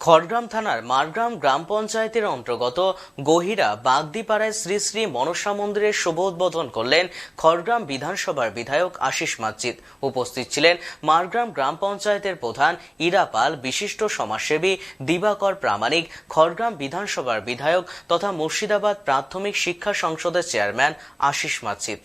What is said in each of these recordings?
খড়গ্রাম থানার মারগ্রাম গ্রাম পঞ্চায়েতের অন্তর্গত গহিরা বাগদিপাড়ায় শ্রী শ্রী মনসা মন্দিরের শুভ উদ্বোধন করলেন খড়গ্রাম বিধানসভার বিধায়ক আশিস মাজিদ উপস্থিত ছিলেন মারগ্রাম গ্রাম পঞ্চায়েতের প্রধান ইরা পাল, বিশিষ্ট সমাজসেবী দিবাকর প্রামাণিক, খড়গ্রাম বিধানসভার বিধায়ক তথা মুর্শিদাবাদ প্রাথমিক শিক্ষা সংসদের চেয়ারম্যান আশিস মাজিদ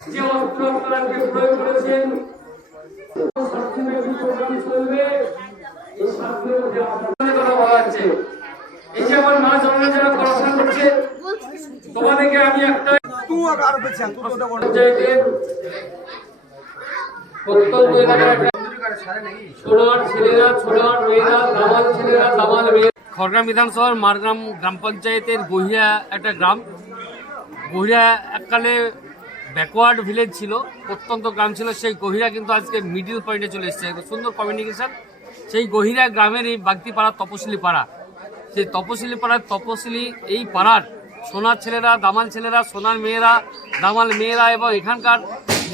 যে অস্ত্র আপনাকে প্রয়োগ করেছেন সাত দিনের যে প্রোগ্রাম চলবে এই সাত মধ্যে কথা বলা হচ্ছে এই যে আমার মা জন্মে যারা পড়াশোনা করছে তোমাদেরকে আমি একটা পঞ্চায়েতের খড়গ্রাম বিধানসভার মারগ্রাম গ্রাম পঞ্চায়েতের গহিয়া একটা গ্রাম। গহিরা এককালে ব্যাকওয়ার্ড ভিলেজ ছিল, প্রত্যন্ত গ্রাম ছিল। সেই গহিরা কিন্তু আজকে মিডিল পয়েন্টে চলে এসেছে। সুন্দর কমিউনিকেশন সেই গহিরা গ্রামের এই বাগদিপাড়া তপশিলি পাড়া। সেই তপশিলি পাড়ার তপশিলি এই পাড়ার সোনার ছেলেরা, দামাল ছেলেরা, সোনার মেয়েরা, দামাল মেয়েরা এবং এখানকার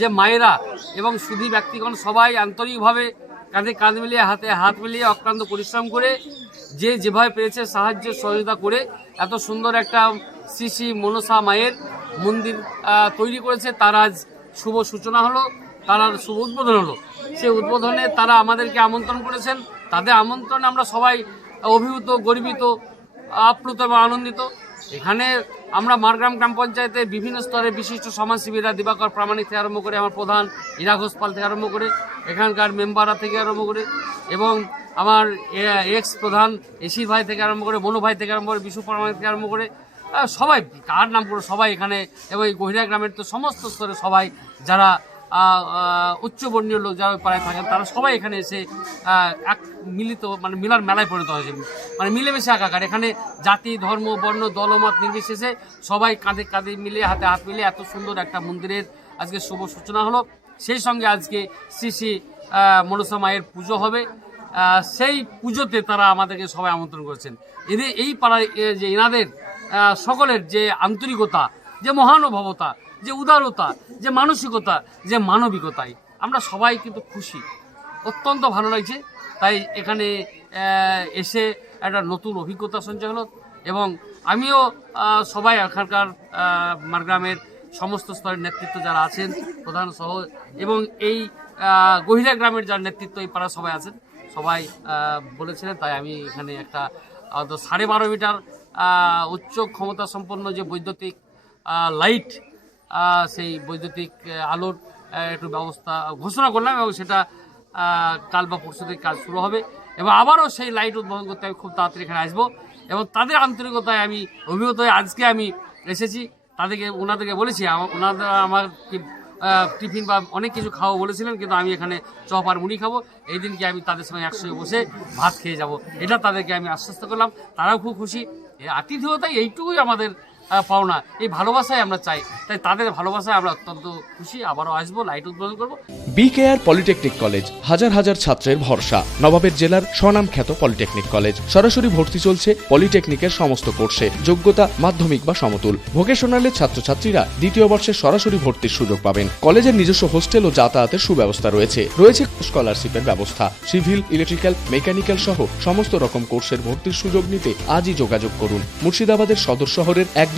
যে মায়েরা এবং সুধী ব্যক্তিগণ সবাই আন্তরিকভাবে কাঁধে কাঁধ মিলিয়ে, হাতে হাত মিলিয়ে অক্লান্ত পরিশ্রম করে যে যেভাবে পেরেছে সাহায্য সহযোগিতা করে এত সুন্দর একটা শ্রী শ্রী মনসা মায়ের মন্দির তৈরি করেছে। তার আজ শুভ সূচনা হলো, তার শুভ উদ্বোধন হলো। সেই উদ্বোধনে তারা আমাদেরকে আমন্ত্রণ করেছেন। তাদের আমন্ত্রণে আমরা সবাই অভিভূত, গর্বিত, আপ্লুত এবং আনন্দিত। এখানে আমরা মারগ্রাম গ্রাম পঞ্চায়েতে বিভিন্ন স্তরে বিশিষ্ট সমাজসেবীরা দিবাকর প্রামাণিক থেকে আরম্ভ করে আমার প্রধান ইরা ঘোষপাল থেকে আরম্ভ করে এখানকার মেম্বাররা থেকে আরম্ভ করে এবং আমার এক্স প্রধান এসি ভাই থেকে আরম্ভ করে, মনু ভাই থেকে আরম্ভ করে, বিশু প্রামাণিক থেকে আরম্ভ করে সবাই, কার নাম করে সবাই এখানে এবং এই গহিরা গ্রামের তো সমস্ত স্তরে সবাই, যারা উচ্চবর্ণীয় লোক যারা পাড়ায় থাকেন, তারা সবাই এখানে এসে এক মিলিত মানে মিলার মেলায় পরিণত হয়েছে মানে মিলেমিশে একাকার। এখানে জাতি, ধর্ম, বর্ণ, দলমত নির্বিশেষে সবাই কাঁধে কাঁধে মিলে, হাতে হাত মিলে এত সুন্দর একটা মন্দিরের আজকে শুভ সূচনা হলো। সেই সঙ্গে আজকে শ্রী শ্রী মনসা মায়ের পুজো হবে। সেই পুজোতে তারা আমাদেরকে সবাই আমন্ত্রণ করেছেন। এদের এই পাড়ায় যে এনাদের সকলের যে আন্তরিকতা, যে মহানুভবতা যে উদারতা, যে মানসিকতা, যে মানবিকতায় আমরা সবাই কিন্তু খুশি। অত্যন্ত ভালো লাগছে। তাই এখানে এসে একটা নতুন অভিজ্ঞতা সঞ্চয় হলো এবং আমিও সবাই এখানকার মারগ্রামের সমস্ত স্তরের নেতৃত্ব যারা আছেন, প্রধান সহ, এবং এই গহিরা গ্রামের যার নেতৃত্ব, এই পাড়া সবাই আছেন, সবাই বলেছিলেন, তাই আমি এখানে একটা সাড়ে বারো মিটার উচ্চ ক্ষমতা সম্পন্ন যে বৈদ্যুতিক লাইট সেই বৈদ্যুতিক আলোর একটু ব্যবস্থা ঘোষণা করলাম এবং সেটা কাল বা পরশু থেকে কাজ শুরু হবে এবং আবারও সেই লাইট উদ্বোধন করতে আমি খুব তাড়াতাড়ি এখানে আসব এবং তাদের আন্তরিকতায় আমি হয়ে আজকে আমি এসেছি। তাদেরকে, ওনাদেরকে বলেছি ওনারা আমার টিফিন বা অনেক কিছু খাওয়া বলেছিলেন, কিন্তু আমি এখানে চপ আর মুড়ি খাব। এই দিনকে আমি তাদের সঙ্গে একসঙ্গে বসে ভাত খেয়ে যাব। এটা তাদেরকে আমি আশ্বস্ত করলাম। তারাও খুব খুশি। আতিথেয়তাই এইটুকুই আমাদের পাওনা এই ভালোবাসায় আমরা চাই। তাই তাদের ভালোবাসায় আমরা অত্যন্ত খুশি। আবারও আসব লাইট উদ্বোধন করব। বিকেআর পলিটেকনিক কলেজ হাজার হাজার ছাত্রের ভরসা। নবাবের জেলার স্বনামখ্যাত পলিটেকনিক কলেজ সরাসরি ভর্তি চলছে পলিটেকনিকের সমস্ত কোর্সে যোগ্যতা, মাধ্যমিক বা সমতুল। ভোকেশনালের ছাত্রছাত্রীরা দ্বিতীয় বর্ষে সরাসরি ভর্তির সুযোগ পাবেন। কলেজের নিজস্ব হোস্টেল ও যাতায়াতের সুব্যবস্থা রয়েছে। রয়েছে স্কলারশিপের ব্যবস্থা। সিভিল ইলেকট্রিক্যাল মেকানিক্যাল সহ সমস্ত রকম কোর্সের ভর্তির সুযোগ নিতে আজই যোগাযোগ করুন। মুর্শিদাবাদের সদর শহরের একদম